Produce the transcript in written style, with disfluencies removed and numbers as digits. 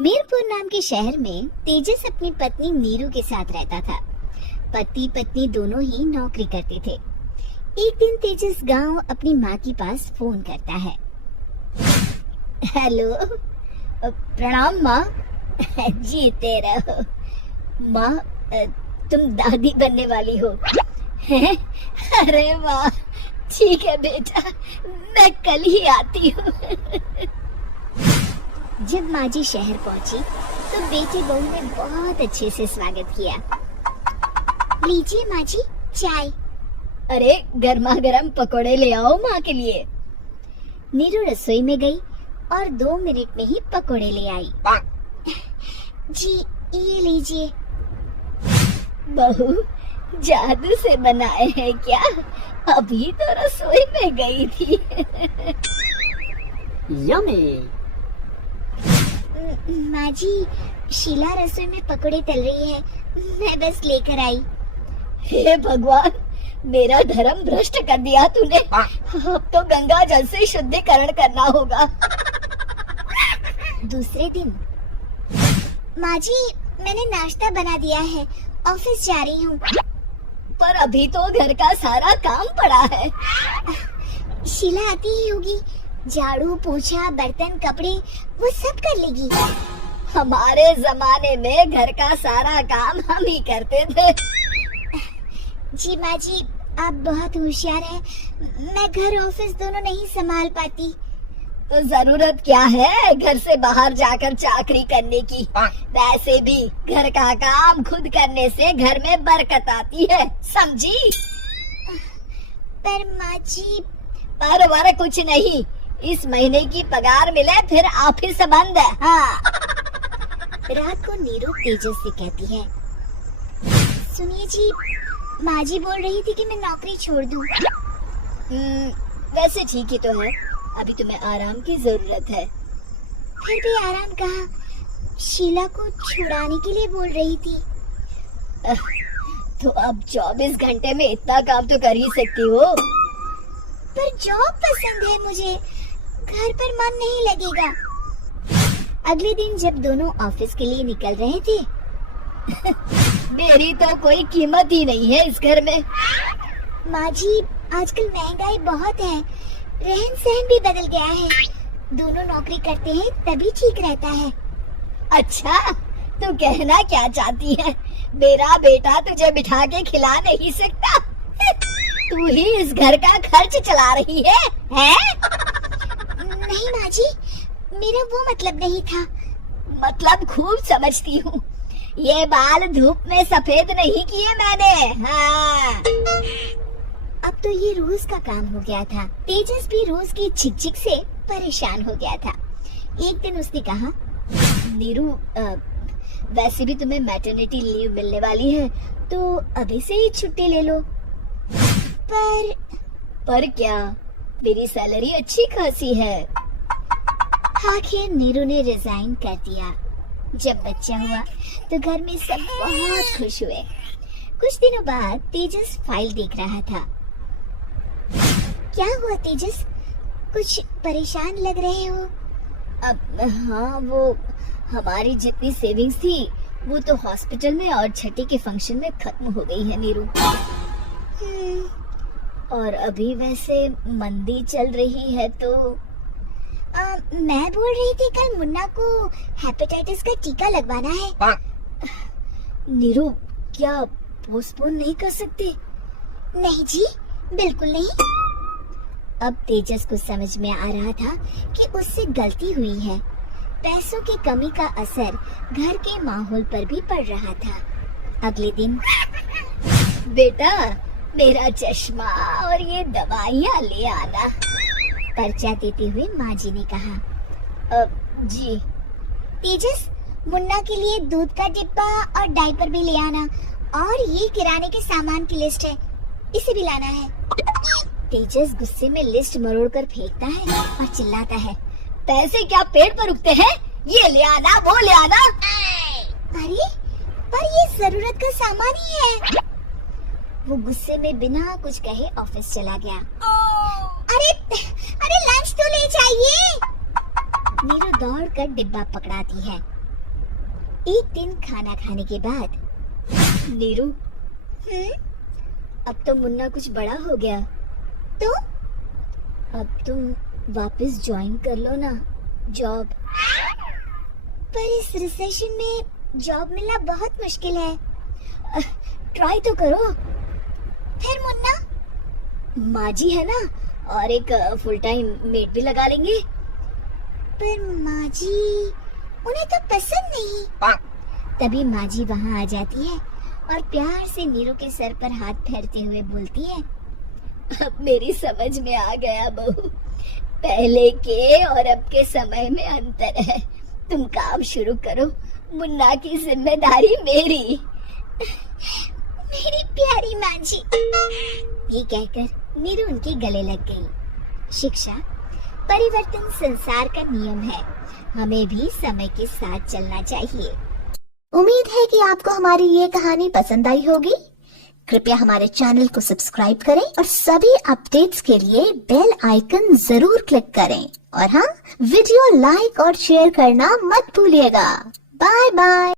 मीरपुर नाम के शहर में तेजस अपनी पत्नी नीरू के साथ रहता था। पति पत्नी दोनों ही नौकरी करते थे। एक दिन तेजस गांव अपनी माँ के पास फोन करता है। हेलो, प्रणाम माँ। जीते रहो माँ, तुम दादी बनने वाली हो हैं? अरे वाह, ठीक है बेटा, मैं कल ही आती हूँ। जब माँ जी शहर पहुंची तो बेटे बहू ने बहुत अच्छे से स्वागत किया। लीजिए माँ जी चाय। अरे गर्मा गर्म पकोड़े ले आओ माँ के लिए। नीरू रसोई में गई और 2 मिनट में ही पकोड़े ले आई। जी ये लीजिए। बहू जादू से बनाए हैं क्या? अभी तो रसोई में गई थी। यम्मी। माँ जी, शीला रसोई में पकोड़े तल रही है, मैं बस लेकर आई। हे भगवान, मेरा धर्म भ्रष्ट कर दिया तूने। अब तो गंगा जल से शुद्धिकरण करना होगा। दूसरे दिन, माँ जी मैंने नाश्ता बना दिया है, ऑफिस जा रही हूँ। पर अभी तो घर का सारा काम पड़ा है। शीला आती ही होगी, झाड़ू पोछा बर्तन कपड़े वो सब कर लेगी। हमारे जमाने में घर का सारा काम हम ही करते थे। जी माँ जी, आप बहुत होशियार हैं, मैं घर ऑफिस दोनों नहीं संभाल पाती। तो जरूरत क्या है घर से बाहर जाकर चाकरी करने की? वैसे भी घर का काम खुद करने से घर में बरकत आती है, समझी? पर माँ जी, पर वर कुछ नहीं, इस महीने की पगार मिले फिर ऑफिस बंद है। हाँ। रात को नीरू तेजस से कहती है, सुनिए जी, माँ जी बोल रही थी कि मैं नौकरी छोड़ दूं। वैसे ठीक ही तो है, अभी तुम्हें आराम की जरूरत है। फिर भी आराम कहाँ, शीला को छुड़ाने के लिए बोल रही थी। तो अब 24 घंटे में इतना काम तो कर ही सकती हो। पर जॉब पसंद है मुझे, घर पर मन नहीं लगेगा। अगले दिन जब दोनों ऑफिस के लिए निकल रहे थे, मेरी तो कोई कीमत ही नहीं है इस घर में। माँ जी, आजकल महंगाई बहुत है, रहन सहन भी बदल गया है। दोनों नौकरी करते हैं तभी ठीक रहता है। अच्छा, तू कहना क्या चाहती है? मेरा बेटा तुझे बिठा के खिला नहीं सकता? तू ही इस घर का खर्च चला रही है, हैं? नहीं माँ जी, मेरा वो मतलब नहीं था। मतलब खूब समझती हूँ, ये बाल धूप में सफेद नहीं किए मैंने। हाँ। अब तो ये रोज का काम हो गया था। तेजस भी रोज की झिकझिक से परेशान हो गया था। एक दिन उसने कहा, नीरू, वैसे भी तुम्हें मैटरनिटी लीव मिलने वाली है, तो अभी से ही छुट्टी ले लो। पर क्या, मेरी सैलरी अच्छी खासी है। आखिर नीरू ने रिजाइन कर दिया। जब बच्चा हुआ तो घर में सब बहुत खुश हुए। कुछ दिनों बाद तेजस फाइल देख रहा था। क्या हुआ तेजस, कुछ परेशान लग रहे हो? अब हाँ, वो हमारी जितनी सेविंग्स थी वो तो हॉस्पिटल में और छठी के फंक्शन में खत्म हो गई है नीरू। और अभी वैसे मंदी चल रही है तो मैं बोल रही थी कल मुन्ना को हेपेटाइटिस का टीका लगवाना है। नीरू, क्या पोस्टपोन नहीं कर सकते? नहीं जी, बिल्कुल नहीं। अब तेजस को समझ में आ रहा था कि उससे गलती हुई है। पैसों की कमी का असर घर के माहौल पर भी पड़ रहा था। अगले दिन, बेटा मेरा चश्मा और ये दवाइयाँ ले आना, पर्चा देते हुए माँ जी ने कहा। जी। तेजस, मुन्ना के लिए दूध का डिब्बा और डायपर भी ले आना, और ये किराने के सामान की लिस्ट है, इसे भी लाना है। तेजस गुस्से में लिस्ट मरोड़ कर फेंकता है और चिल्लाता है, पैसे क्या पेड़ पर उगते हैं? ये ले आना, वो ले आना। अरे पर ये जरूरत का सामान ही है। वो गुस्से में बिना कुछ कहे ऑफिस चला गया। अरे लंच तो ले जाइए। नीरू दौड़ कर डिब्बा पकड़ाती है एक दिन खाना खाने के बाद, नीरू, अब तो मुन्ना कुछ बड़ा हो गया, तो अब तुम वापस ज्वाइन कर लो ना जॉब। पर इस रिसेशन में जॉब मिलना बहुत मुश्किल है, ट्राई तो करो। फिर मुन्ना, माँ जी है ना, और एक फुल टाइम मेड भी लगा लेंगे। पर माँ जी, उन्हें तो पसंद नहीं। तभी माँ जी वहाँ आ जाती है और प्यार से नीरू के सर पर हाथ फेरते हुए बोलती है, अब मेरी समझ में आ गया बहू, पहले के और अब के समय में अंतर है। तुम काम शुरू करो, मुन्ना की जिम्मेदारी मेरी। मेरी प्यारी माँ जी। ये कहकर नीरू उनके गले लग गई। शिक्षा, परिवर्तन संसार का नियम है, हमें भी समय के साथ चलना चाहिए। उम्मीद है कि आपको हमारी ये कहानी पसंद आई होगी। कृपया हमारे चैनल को सब्सक्राइब करें और सभी अपडेट्स के लिए बेल आइकन जरूर क्लिक करें। और हाँ, वीडियो लाइक और शेयर करना मत भूलिएगा। Bye bye.